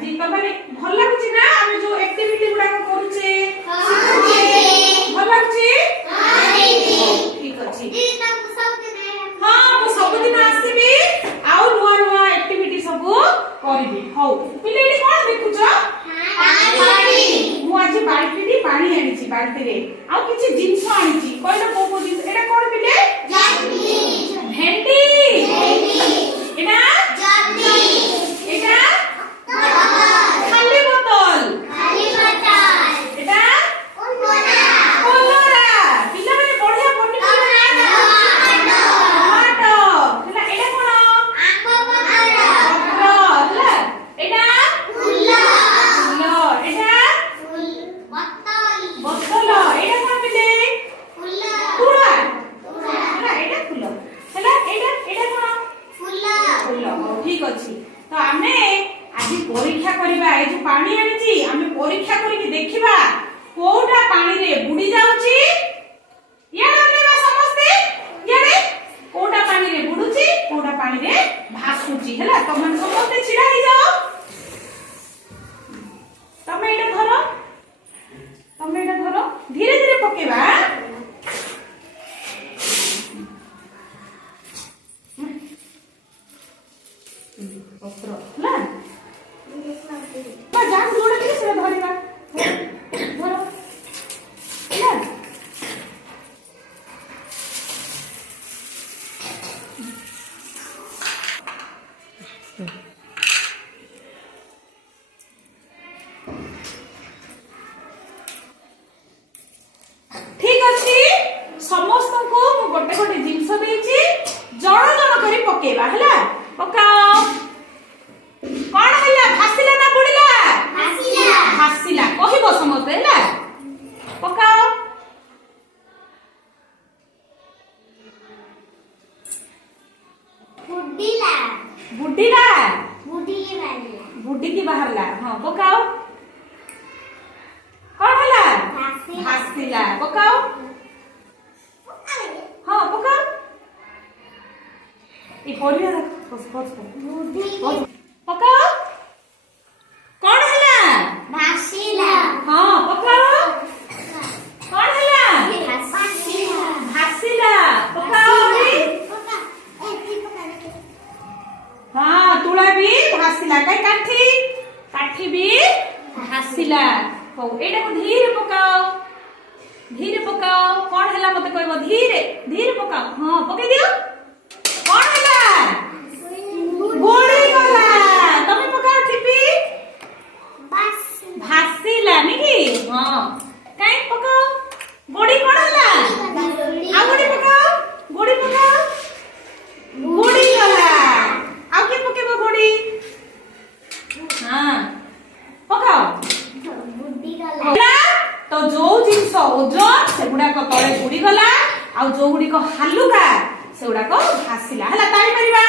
আজি तमाने भल लागुची ना आमे जो एक्टिविटी गुडा करूचे भल लागुची ठीक अछि हां मु सब दिन आसीबी आउ नुवा नुवा एक्टिविटी सब करबी हौ पिले एडी कोन देखुचो पानी मु आज बाल्टी पानी आनिची बाल्टी रे आउ किछि जिंस आनिची कोइना को जिंस एडा कोन पिले भेंडी एडा एडा खाली बोतल एडा कोलोरा पिला माने बढ़िया पन्नी टमाटो ହେଲା एडा कोन ହେଲା एडा फूल एडा बोतल एडा कोन पिले तुळा ହେଲା एडा फूल ହେଲା एडा कोन फूल ठीक अछि तो आमे आज परीक्षा करिबा ए जो पानी आनिची आमे परीक्षा करिके देखिबा कोउटा पानी रे बुडी जाउची याडा नेबा समस्ते याडे कोउटा पानी रे बुडुची कोउटा पानी रे भासुची हैला तमन समस्ते छिडा ही जाओ तमे एटा धरो धीरे धीरे पकेबा पत्र हैला बा जान जोडा के से धरिबा धरो हैला ठीक अछि समस्त को गोटे गोटे जिंस देछि जण जण करी पकेबा हैला पकाओ कोन हैला भासिला ना बुडीला भासिला कहिबो समते हैला पकाओ बुडीला बुडी की बाहरला हां पकाओ कोन हैला भासिला पकाओ हां पकाओ ई परिया बस पकाओ कोन हैला भासिला हां पकाओ कोन हैला भासिला पकाओ हां तुळा भी भासिला काय काठी भी भासिला हो एटा को धीरे पकाओ कोन हैला मते कहबो धीरे धीरे पकाओ हां पके दियो कोन हैला गोड़ी गला तमे पकाओ ठिपी भासिला निकी हां काई पकाओ गोड़ी कोन हैला आ गोड़ी पकाओ गोड़ी गला आ के पकेबो गोड़ी हां पकाओ तो जो जिंस ओजन सेगुडा को तळे गुडी गला आ जो गुडी को हालुका सेगुडा को भासिला हला ताई परिबा